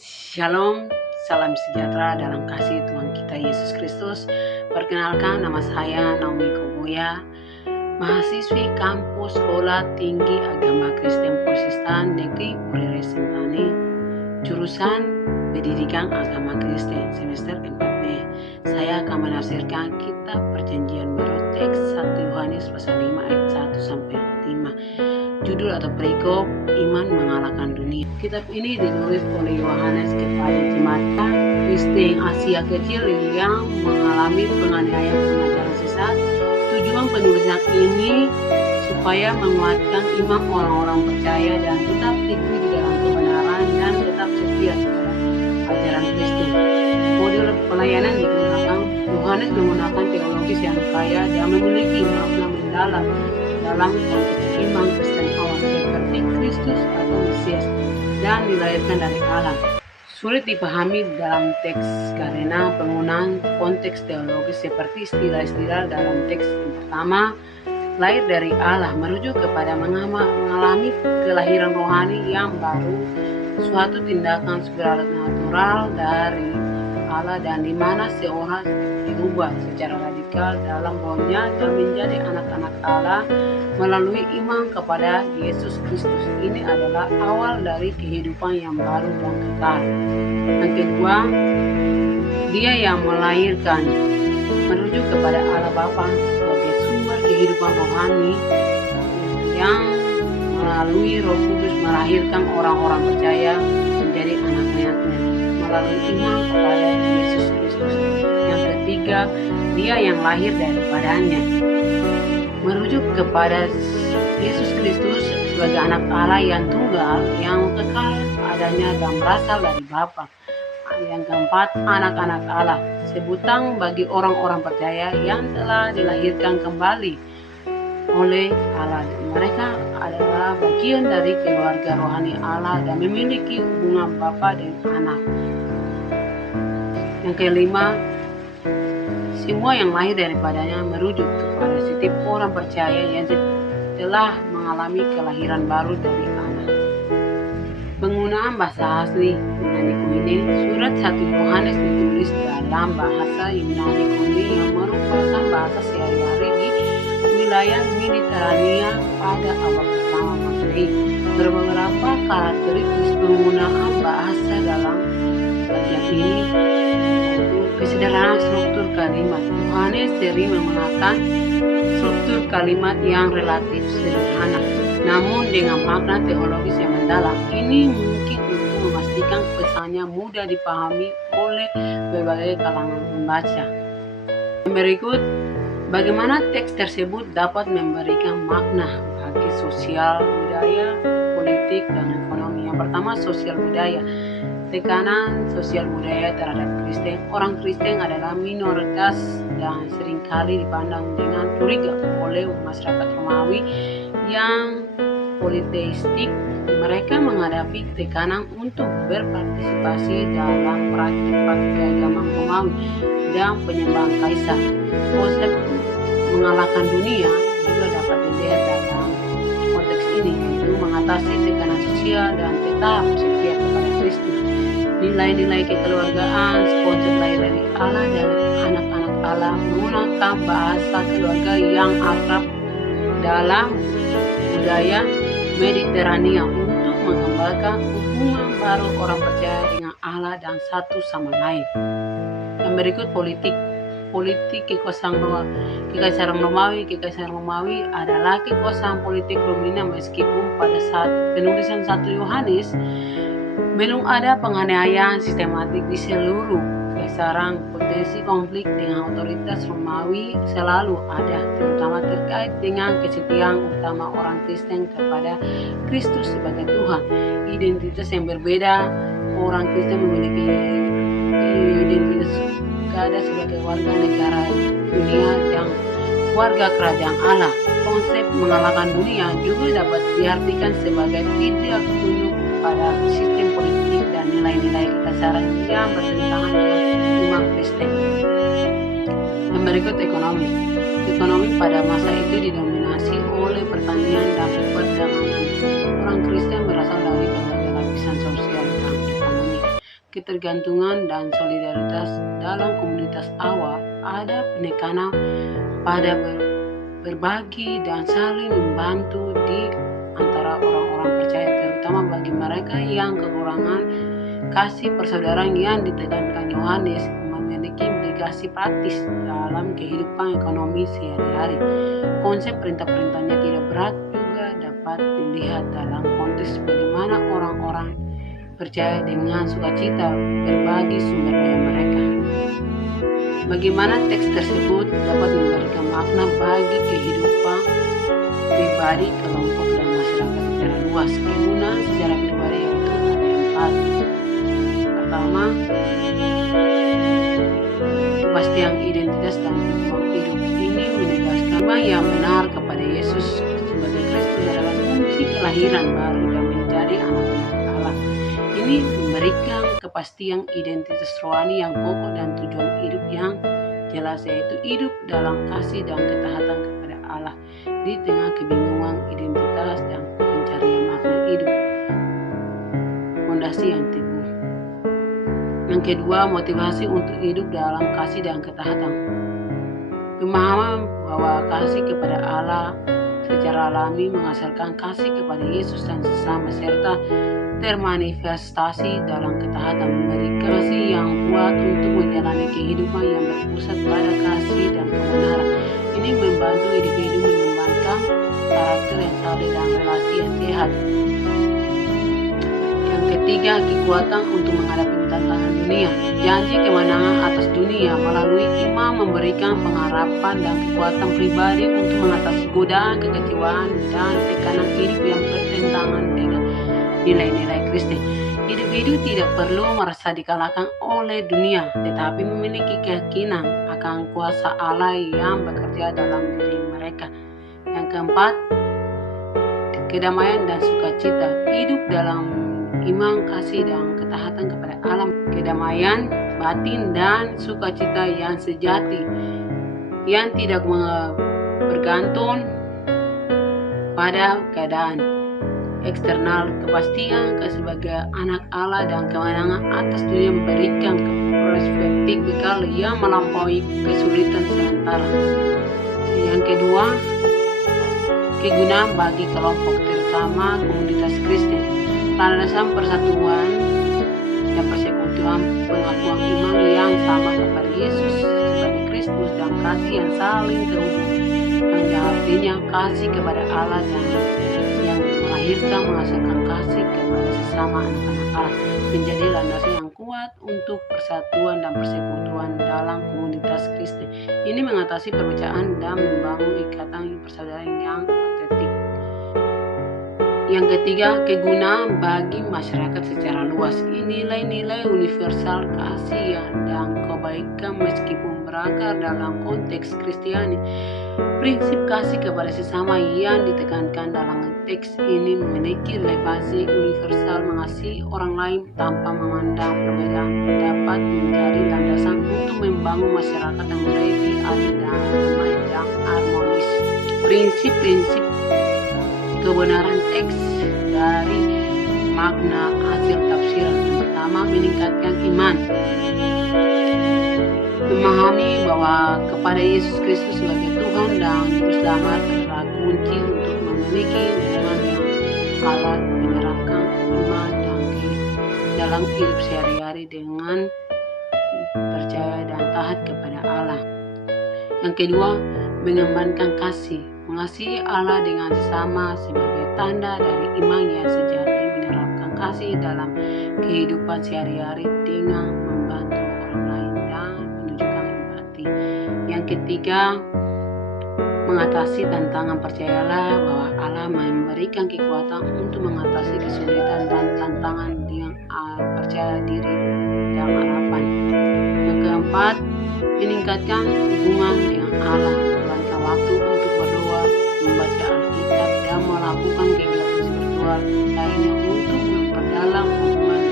Shalom, salam sejahtera dalam kasih Tuhan kita Yesus Kristus. Perkenalkan, nama saya Naomi Koboya, mahasiswi kampus Sekolah Tinggi Agama Kristen Protestan Negeri Burere Sentani, jurusan Pendidikan Agama Kristen semester 4B. Saya akan menafsirkan kitab Perjanjian Baru teks 1 Yohanes pasal 5 ayat 1 sampai 5. Judul atau perikop Iman Mengalahkan Dunia. Kitab ini ditulis oleh Yohanes kepada jemaat Kristen Asia Kecil yang mengalami penganiayaan pengajaran sesat. Tujuan penulisan ini supaya menguatkan iman orang-orang percaya dan tetap teguh di dalam kebenaran dan tetap setia kepada ajaran Kristen. Model pelayanan digunakan, Yohanes menggunakan teologis yang kaya dan memiliki makna mendalam dalam konteks iman Kristen awal seperti Kristus atau Mesias dan dilahirkan dari Allah. Sulit dipahami dalam teks karena penggunaan konteks teologis seperti istilah-istilah dalam teks yang pertama, lahir dari Allah, merujuk kepada mengalami kelahiran rohani yang baru, suatu tindakan supranatural dari Allah dan di mana seorang diubah secara radikal dalam rohnya dan menjadi anak-anak Allah melalui iman kepada Yesus Kristus. Ini adalah awal dari kehidupan yang baru dan kekal. Yang kedua, Dia yang melahirkan, merujuk kepada Allah Bapa sebagai sumber kehidupan rohani yang melalui Roh Kudus melahirkan orang-orang percaya menjadi anak-anaknya melalui iman kepada Yesus Kristus. Yang ketiga, Dia yang lahir daripadanya, merujuk kepada Yesus Kristus sebagai anak Allah yang tunggal, yang kekal adanya dan berasal dari Bapa. Yang keempat, anak-anak Allah, sebutan bagi orang-orang percaya yang telah dilahirkan kembali oleh Allah. Mereka adalah bagian dari keluarga rohani Allah dan memiliki hubungan Bapa dan anak. Yang kelima, semua yang lahir daripadanya merujuk kepada setiap orang percaya yang telah mengalami kelahiran baru dari Allah. Penggunaan bahasa asli Yunani Koine, surat 1 Yohanes ditulis dalam bahasa Yunani Koine yang merupakan bahasa sehari-hari di wilayah Mediterania pada abad pertama Masehi. Beberapa karakteristik penggunaan bahasa dalam bagian ini, kesederhanaan struktur kalimat. Yohanes sering menggunakan struktur kalimat yang relatif sederhana, namun dengan makna teologis yang mendalam. Ini mungkin untuk memastikan pesannya mudah dipahami oleh berbagai kalangan membaca. Berikut, bagaimana teks tersebut dapat memberikan makna bagi sosial, budaya, politik, dan ekonomi. Yang pertama, sosial budaya. Tekanan sosial budaya terhadap Kristen. Orang Kristen adalah minoritas dan seringkali dipandang dengan curiga oleh masyarakat Romawi yang politeistik. Mereka menghadapi tekanan untuk berpartisipasi dalam praktik-praktik agama Romawi dan penyembahan kaisar. Konsep mengalahkan dunia juga dapat dilihat dalam konteks ini, yaitu mengatasi tekanan sosial dan tetap setia kepada Kristus. Nilai-nilai kekeluargaan, konsep lahir dari Allah dan anak-anak Allah, menggunakan bahasa keluarga yang akrab dalam budaya Mediterania untuk menggambarkan hubungan baru orang percaya dengan Allah dan satu sama lain. Yang berikut, politik kekaisaran Romawi. Kekaisaran Romawi adalah kekuasaan politik dominan, meskipun pada saat penulisan 1 Yohanes belum ada penganiayaan sistematik di seluruh kekaisaran. Potensi konflik dengan otoritas Romawi selalu ada, terutama terkait dengan kesetiaan utama orang Kristen kepada Kristus sebagai Tuhan. Identitas yang berbeda, orang Kristen memiliki identitas ada sebagai warga negara dunia dan warga kerajaan Allah. Konsep mengalahkan dunia juga dapat diartikan sebagai tidak tunduk pada sistem politik dan nilai-nilai kekaisaran yang bertentangan dengan iman Kristen. Yang berikut, ekonomi. Ekonomi pada masa itu didominasi oleh pertanian dan perdagangan. Orang Kristen berasal dari berbagai lapisan sosial dan ekonomi. ketergantungan dan solidaritas dalam komunitas awal, ada penekanan pada berbagi dan saling membantu di antara orang-orang percaya, terutama bagi mereka yang kekurangan kasih persaudaraan yang ditekankan Yohanes memiliki implikasi praktis dalam kehidupan ekonomi sehari-hari. Konsep perintah-perintahnya tidak berat juga dapat dilihat dalam konteks bagaimana orang-orang percaya dengan sukacita berbagi sumber daya mereka. Bagaimana teks tersebut dapat memberikan makna bagi kehidupan pribadi, kelompok, dan masyarakat secara luas. Kegunaan secara pribadi yaitu ada 4. Pertama, kepastian identitas dan tujuan hidup. Ini menegaskan bahwa yang benar kepada Yesus sebagai Kristus adalah kunci kelahiran baru dan menjadi anak-anak Allah. Ini memberikan kepastian identitas rohani yang kokoh dan tujuan hidup yang jelas, yaitu hidup dalam kasih dan ketaatan kepada Allah di tengah kebingungan identitas dan pencarian makna hidup. Fondasi yang teguh. Yang kedua, motivasi untuk hidup dalam kasih dan ketaatan. Pemahaman bahwa kasih kepada Allah secara alami menghasilkan kasih kepada Yesus dan sesama serta termanifestasi dalam ketaatan, memberi kasih yang kuat untuk menjalani kehidupan yang berpusat pada kasih dan kebenaran. Ini membantu individu mengembangkan karakter yang saleh dan relasi yang sehat. Yang ketiga, kekuatan untuk menghadapi tantangan dunia. Janji kemenangan atas dunia melalui iman memberikan pengharapan dan kekuatan pribadi untuk mengatasi godaan, kekecewaan, dan tekanan hidup yang bertentangan dengan nilai-nilai Kristen. Individu tidak perlu merasa dikalahkan oleh dunia, tetapi memiliki keyakinan akan kuasa Allah yang bekerja dalam diri mereka. Yang keempat, kedamaian dan sukacita. Hidup dalam iman, kasih, dan ketaatan kepada Allah. Kedamaian batin dan sukacita yang sejati, yang tidak bergantung pada keadaan eksternal. Kepastian sebagai anak Allah dan kemenangan atas dunia memberikan perspektif bekal yang melampaui kesulitan sementara. Yang kedua, kegunaan bagi kelompok, terutama komunitas Kristen. Landasan persatuan dan persekutuan, pengakuan iman yang sama kepada Yesus sebagai Kristus dan kasih yang saling terhubung, yang artinya kasih kepada Allah dan yang melahirkan menghasilkan kasih kepada sesama anak-anak Allah, menjadi landasan yang kuat untuk persatuan dan persekutuan dalam komunitas Kristen. Ini mengatasi perbedaan dan membangun ikatan persaudaraan yang otentik. Yang ketiga, kegunaan bagi masyarakat secara luas. Nilai-nilai universal kasih dan kebaikan meskipun berakar dalam konteks Kristiani. Prinsip kasih kepada sesama yang ditekankan dalam teks ini memiliki relevansi universal. Mengasihi orang lain tanpa memandang perbedaan dapat menjadi landasan untuk membangun masyarakat yang lebih adil dan damai dan harmonis. Prinsip-prinsip kebenaran teks dari makna hasil tafsiran. Yang pertama, meningkatkan iman. Memahami bahwa kepada Yesus Kristus sebagai Tuhan dan Juru Selamat adalah kunci untuk memiliki hubungan yang Allah, menerapkan iman dan dalam hidup sehari-hari dengan percaya dan taat kepada Allah. Yang kedua, mengembangkan kasih. Mengasihi Allah dengan sesama sebagai tanda dari iman yang sejati, menerapkan kasih dalam kehidupan sehari-hari dengan membantu orang lain dan menunjukkan empati. Yang ketiga, mengatasi tantangan. Percayalah bahwa Allah memberikan kekuatan untuk mengatasi kesulitan dan tantangan dengan percaya diri dan harapan. Yang keempat, meningkatkan hubungan dengan Allah. Luangkan waktu untuk berdoa, membaca Alkitab, dan melakukan kegiatan spiritual lainnya untuk memperdalam hubungan,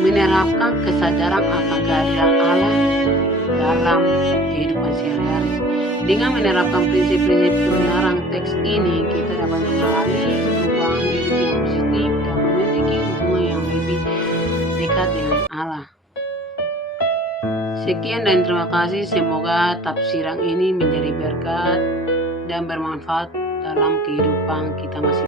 menerapkan kesadaran akan kehadiran Allah dalam kehidupan sehari-hari. Dengan menerapkan prinsip-prinsip kebenaran teks ini, kita dapat mengalami perubahan hidup yang positif dan memiliki hubungan yang lebih dekat dengan Allah. Sekian dan terima kasih. Semoga tafsiran ini menjadi berkat dan bermanfaat dalam kehidupan kita masing-masing.